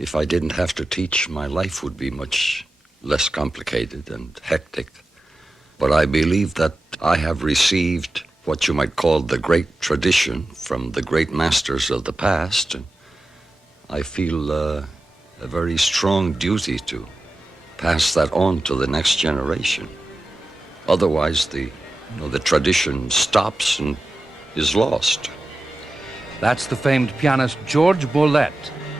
if I didn't have to teach, my life would be much less complicated and hectic. But I believe that I have received what you might call the great tradition from the great masters of the past. And I feel a very strong duty to pass that on to the next generation. Otherwise, the tradition stops and is lost. That's the famed pianist Jorge Bolet,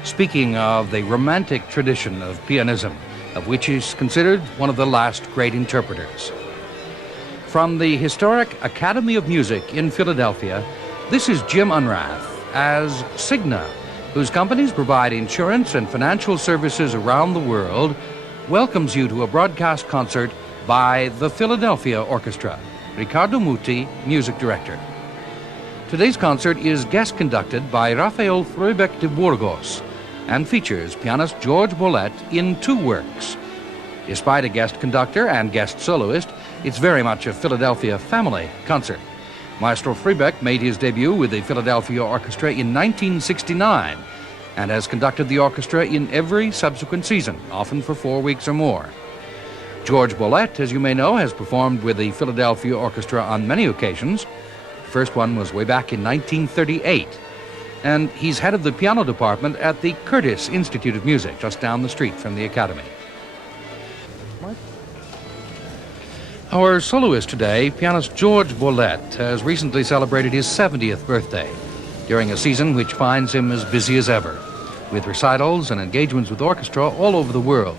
speaking of the romantic tradition of pianism, of which he's considered one of the last great interpreters. From the historic Academy of Music in Philadelphia, this is Jim Unrath as Cigna, whose companies provide insurance and financial services around the world, welcomes you to a broadcast concert by the Philadelphia Orchestra. Riccardo Muti, music director. Today's concert is guest conducted by Rafael Frühbeck de Burgos and features pianist Jorge Bolet in 2 works. Despite a guest conductor and guest soloist, it's very much a Philadelphia family concert. Maestro Frühbeck made his debut with the Philadelphia Orchestra in 1969 and has conducted the orchestra in every subsequent season, often for 4 weeks or more. Jorge Bolet, as you may know, has performed with the Philadelphia Orchestra on many occasions. The first one was way back in 1938. And he's head of the piano department at the Curtis Institute of Music, just down the street from the Academy. Our soloist today, pianist Jorge Bolet, has recently celebrated his 70th birthday during a season which finds him as busy as ever, with recitals and engagements with orchestra all over the world.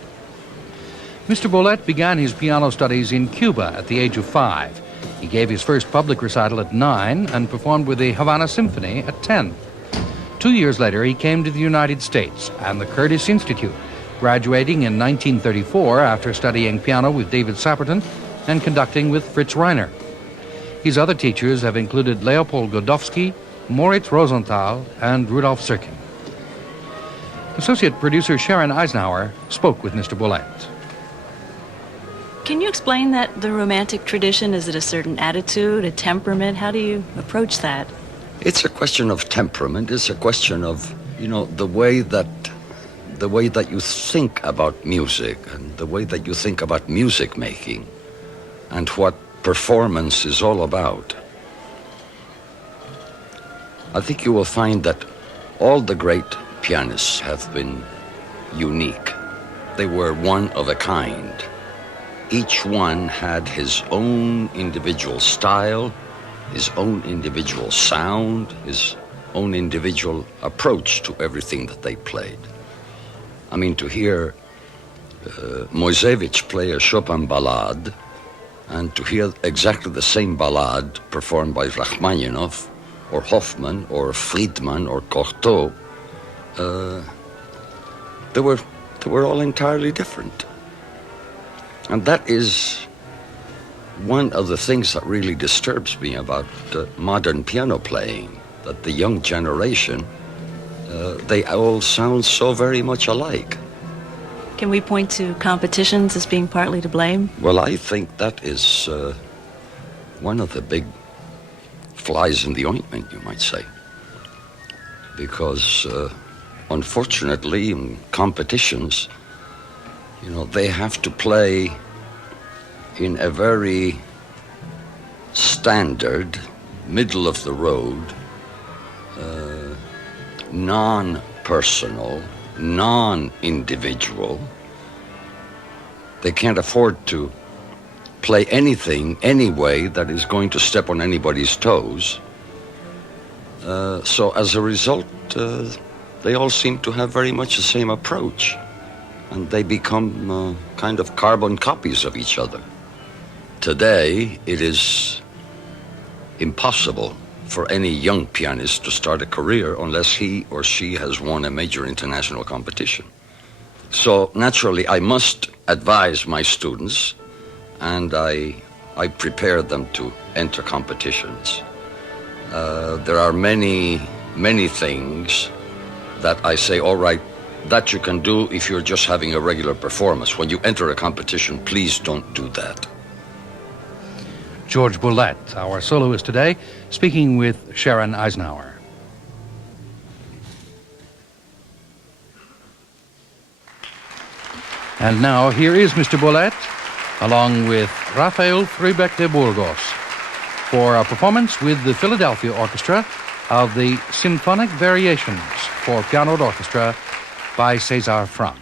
Mr. Bolet began his piano studies in Cuba at the age of 5. He gave his first public recital at 9 and performed with the Havana Symphony at 10. 2 years later, he came to the United States and the Curtis Institute, graduating in 1934 after studying piano with David Saperton and conducting with Fritz Reiner. His other teachers have included Leopold Godowsky, Moritz Rosenthal, and Rudolf Serkin. Associate producer Sharon Eisenhower spoke with Mr. Bolet. Can you explain that, the romantic tradition? Is it a certain attitude, a temperament? How do you approach that? It's a question of temperament. It's a question of, the way that you think about music and the way that you think about music making and what performance is all about. I think you will find that all the great pianists have been unique. They were one of a kind. Each one had his own individual style, his own individual sound, his own individual approach to everything that they played. I mean, to hear Moisevich play a Chopin ballade and to hear exactly the same ballade performed by Rachmaninoff or Hoffman or Friedman or Cortot, they were all entirely different. And that is one of the things that really disturbs me about modern piano playing, that the young generation, they all sound so very much alike. Can we point to competitions as being partly to blame? Well, I think that is one of the big flies in the ointment, you might say. Because unfortunately, in competitions, they have to play in a very standard, middle-of-the-road, non-personal, non-individual. They can't afford to play anything, any way that is going to step on anybody's toes. So as a result, they all seem to have very much the same approach. And they become kind of carbon copies of each other. Today, it is impossible for any young pianist to start a career unless he or she has won a major international competition. So naturally, I must advise my students, and I prepare them to enter competitions. There are many things that I say, all right, that you can do if you're just having a regular performance. When you enter a competition, please don't do that. Jorge Bolet, our soloist today, speaking with Sharon Eisenhower. And now here is Mr. Bolet, along with Rafael Frühbeck de Burgos, for a performance with the Philadelphia Orchestra of the Symphonic Variations for Piano and Orchestra by César Franck.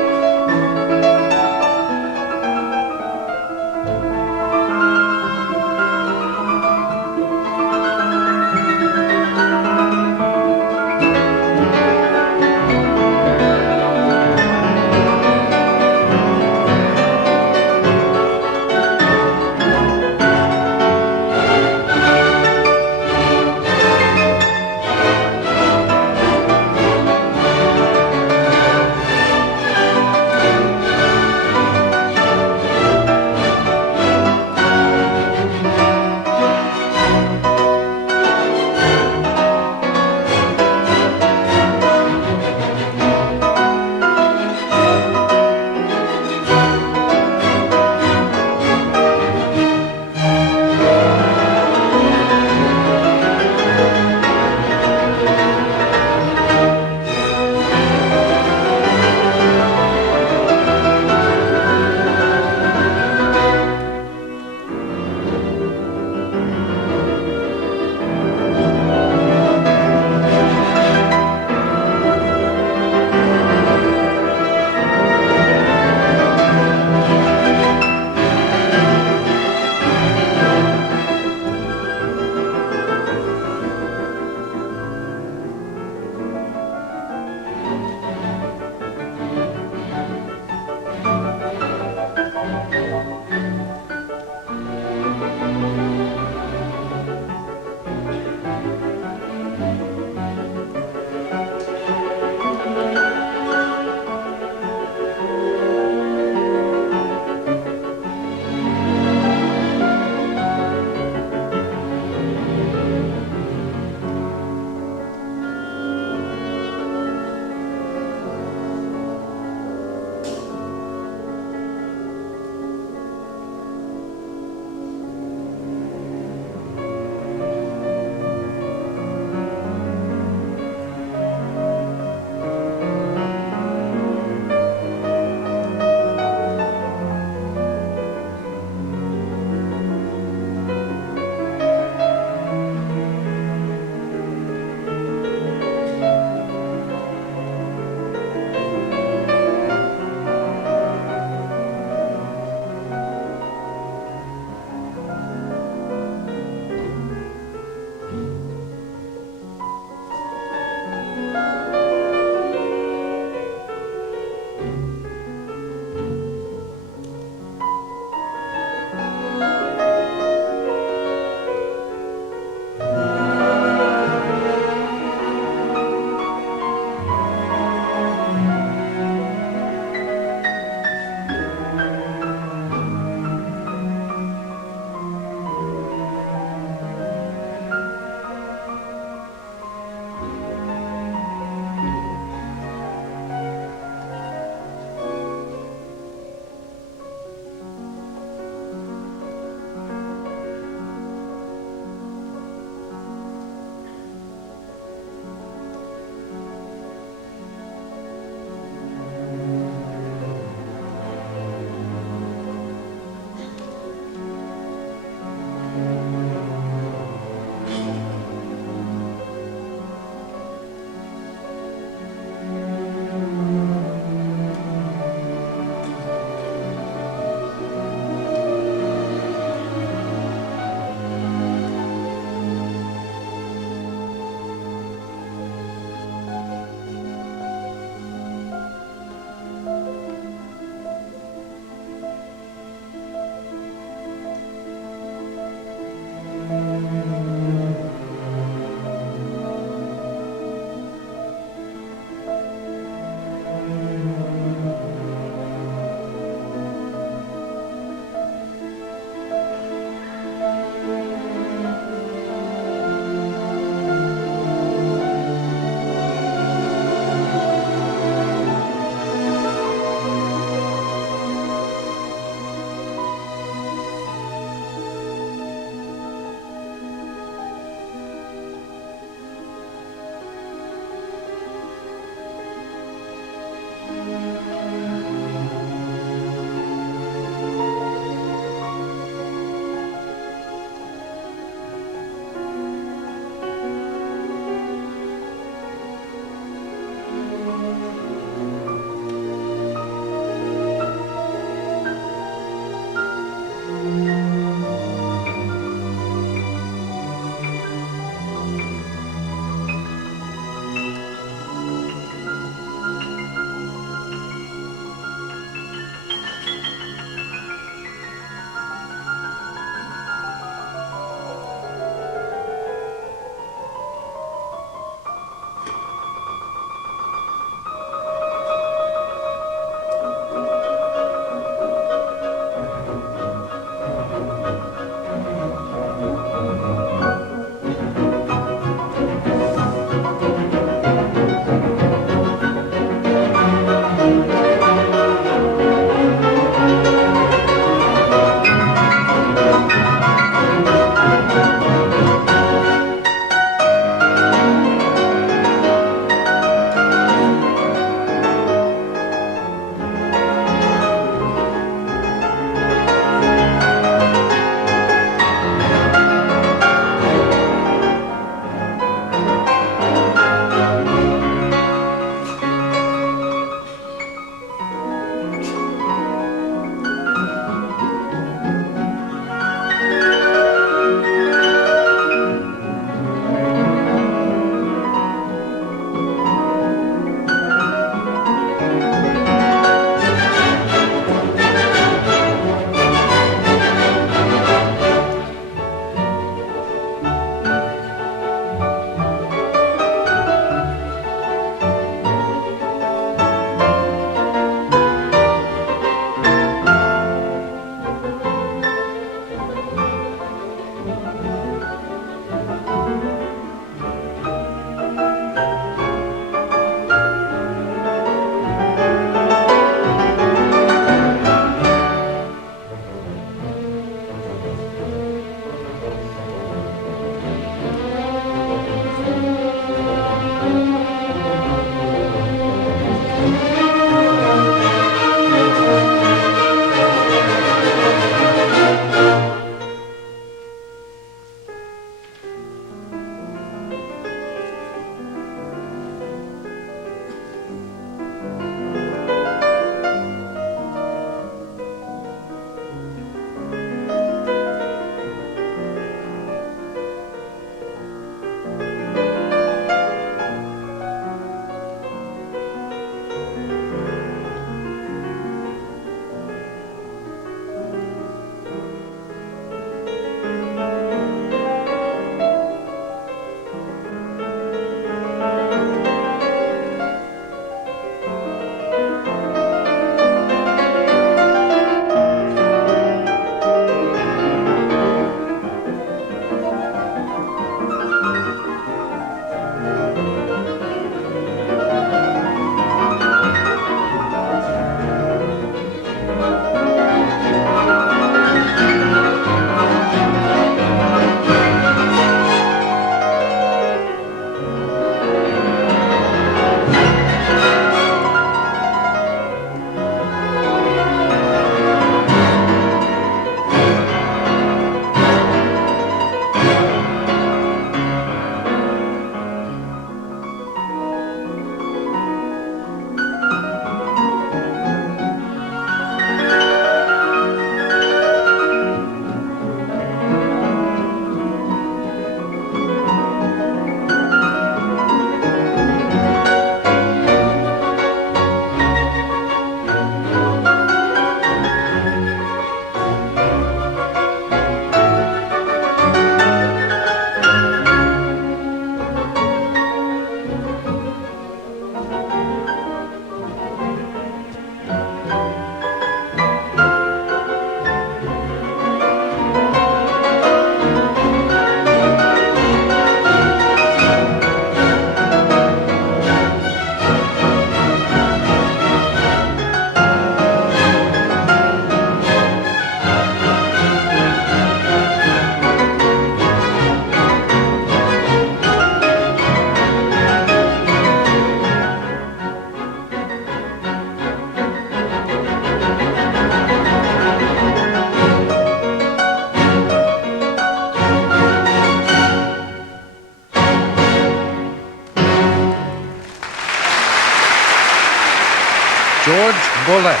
Jorge Bolet,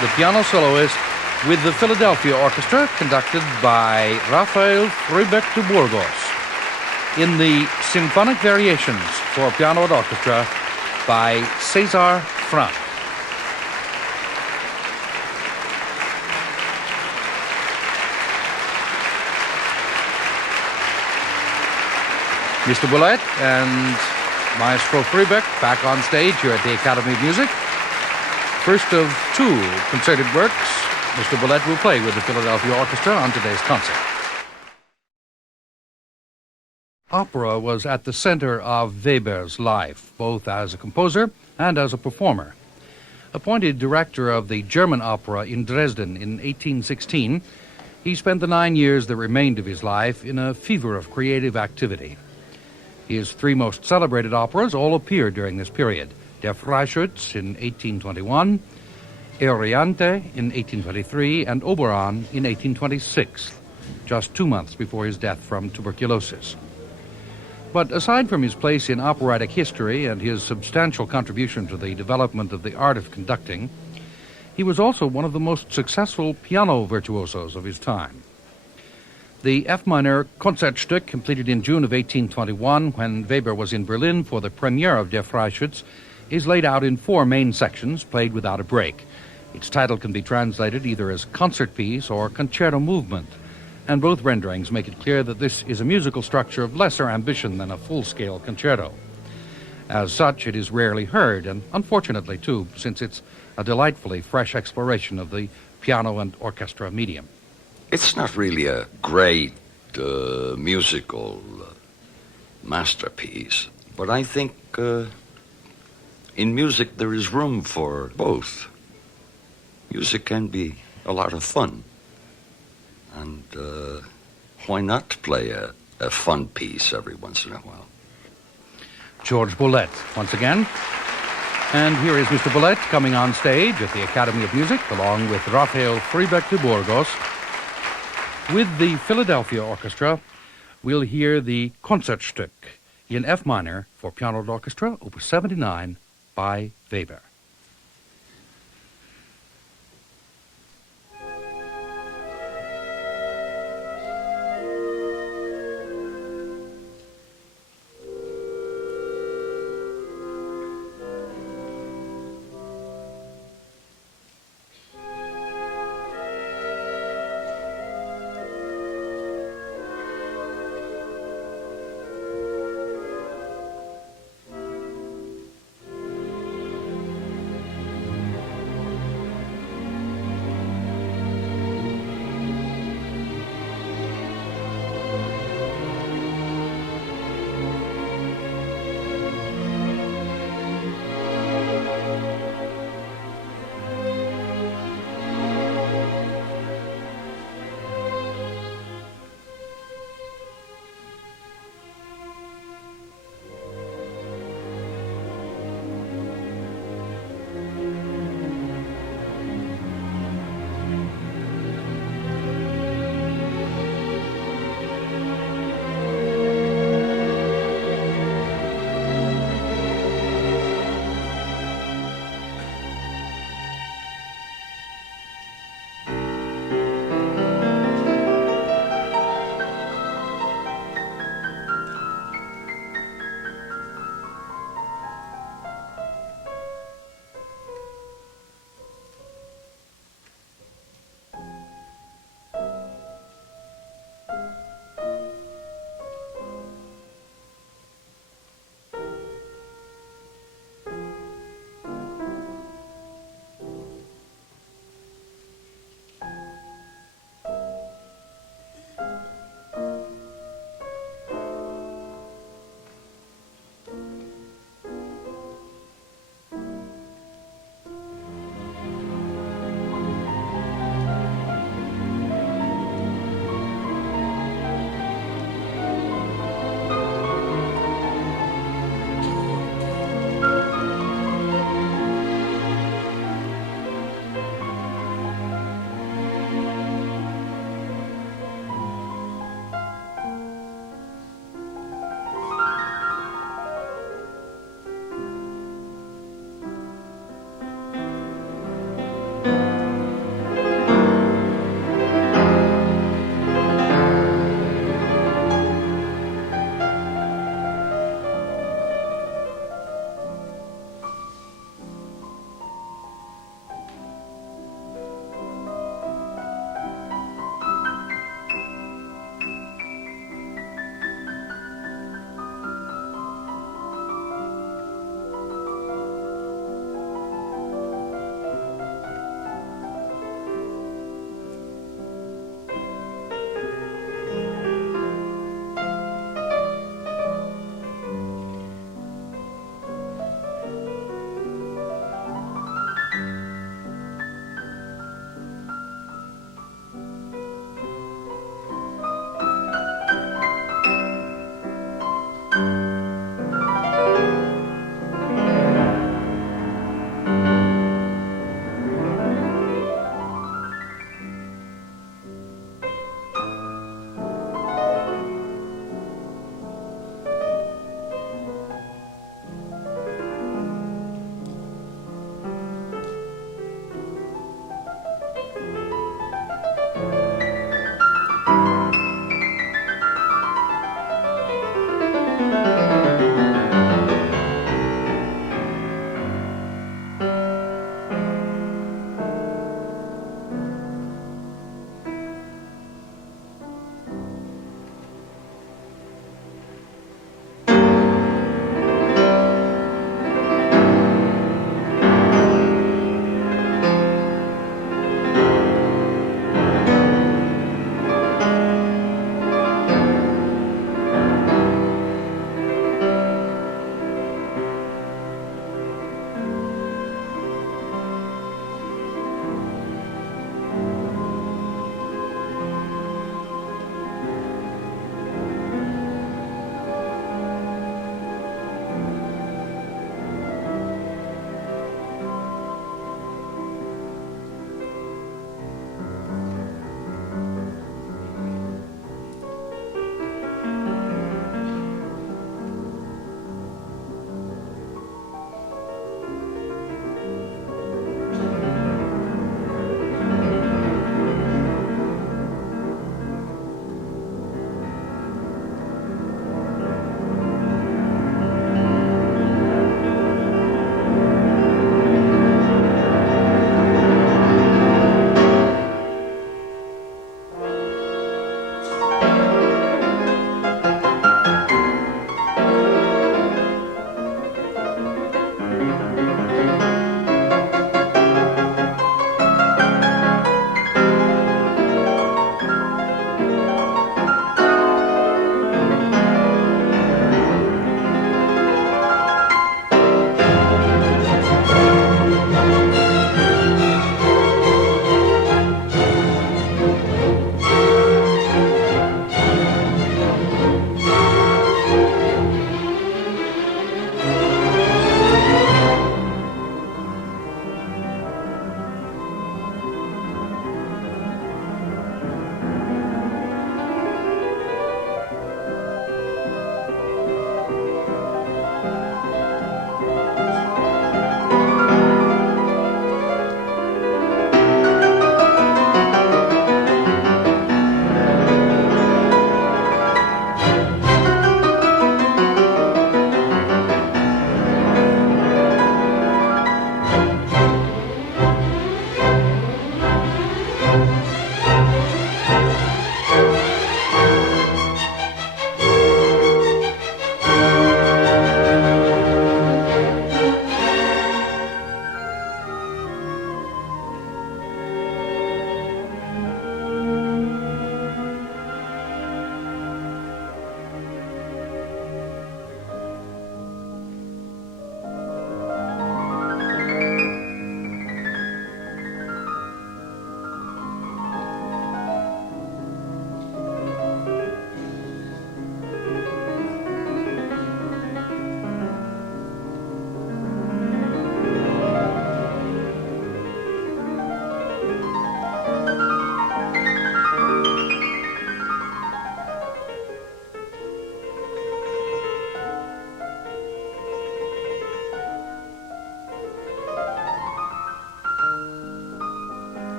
the piano soloist with the Philadelphia Orchestra, conducted by Rafael Frühbeck de Burgos, in the Symphonic Variations for Piano and Orchestra by César Franck. Mr. Bolet and Maestro Frühbeck back on stage here at the Academy of Music. First of two concerted works Mr. Bolet will play with the Philadelphia Orchestra on today's concert. Opera was at the center of Weber's life, both as a composer and as a performer. Appointed director of the German Opera in Dresden in 1816, he spent the 9 years that remained of his life in a fever of creative activity. His three most celebrated operas all appeared during this period: Der Freischütz in 1821, Euryanthe in 1823, and Oberon in 1826, just 2 months before his death from tuberculosis. But aside from his place in operatic history and his substantial contribution to the development of the art of conducting, he was also one of the most successful piano virtuosos of his time. The F minor Konzertstück, completed in June of 1821, when Weber was in Berlin for the premiere of Der Freischütz, is laid out in 4 main sections, played without a break. Its title can be translated either as concert piece or concerto movement, and both renderings make it clear that this is a musical structure of lesser ambition than a full-scale concerto. As such, it is rarely heard, and unfortunately, too, since it's a delightfully fresh exploration of the piano and orchestra medium. It's not really a great musical masterpiece, but I think in music there is room for both. Music can be a lot of fun, and why not play a fun piece every once in a while? Jorge Bolet, once again. And here is Mr. Bolet coming on stage at the Academy of Music, along with Rafael Frühbeck de Burgos. With the Philadelphia Orchestra, we'll hear the Konzertstück in F minor for piano and orchestra, Opus 79, by Weber.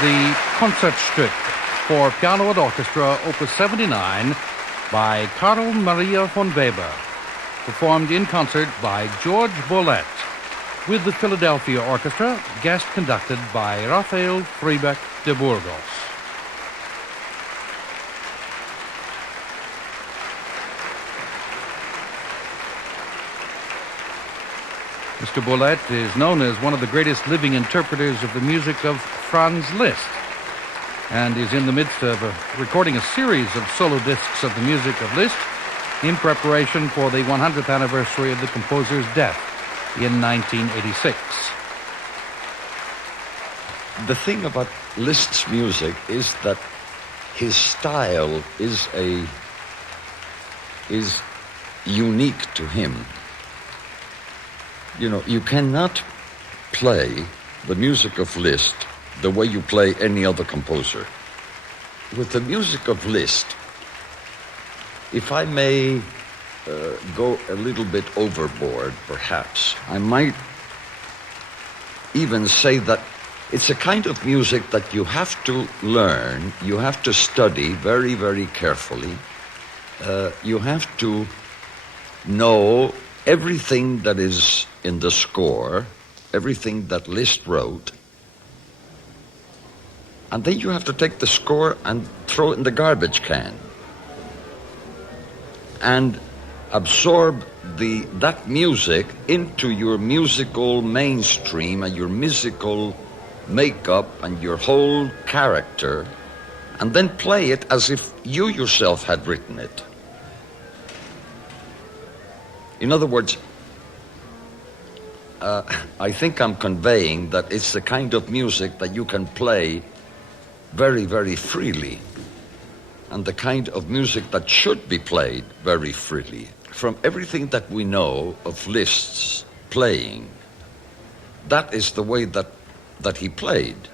the Konzertstück for Piano and Orchestra Opus 79 by Karl Maria von Weber, performed in concert by Jorge Bolet with the Philadelphia Orchestra, guest conducted by Rafael Frühbeck de Burgos. Mr. Bolet is known as one of the greatest living interpreters of the music of Franz Liszt, and is in the midst of recording a series of solo discs of the music of Liszt in preparation for the 100th anniversary of the composer's death in 1986. The thing about Liszt's music is that his style is unique to him. You know, you cannot play the music of Liszt the way you play any other composer. With the music of Liszt, if I may go a little bit overboard, perhaps, I might even say that it's a kind of music that you have to learn, you have to study very, very carefully. You have to know everything that is in the score, everything that Liszt wrote, and then you have to take the score and throw it in the garbage can and absorb that music into your musical mainstream and your musical makeup and your whole character, and then play it as if you yourself had written it. In other words, I think I'm conveying that it's the kind of music that you can play very, very freely, and the kind of music that should be played very freely. From everything that we know of Liszt's playing, that is the way that he played.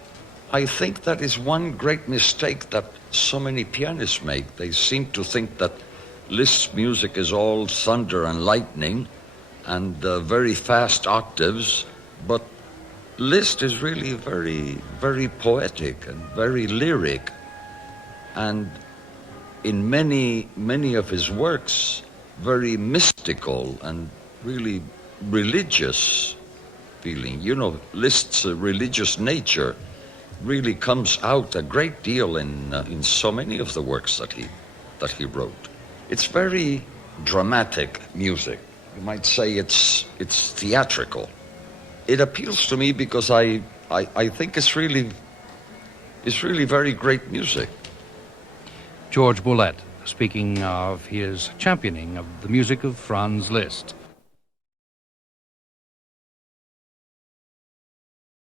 I think that is one great mistake that so many pianists make. They seem to think that Liszt's music is all thunder and lightning and very fast octaves, but Liszt is really very, very poetic and very lyric, and in many, many of his works, very mystical and really religious feeling. You know, Liszt's religious nature really comes out a great deal in so many of the works that he wrote. It's very dramatic music. You might say it's theatrical. It appeals to me because I think it's really very great music. Jorge Bolet, speaking of his championing of the music of Franz Liszt.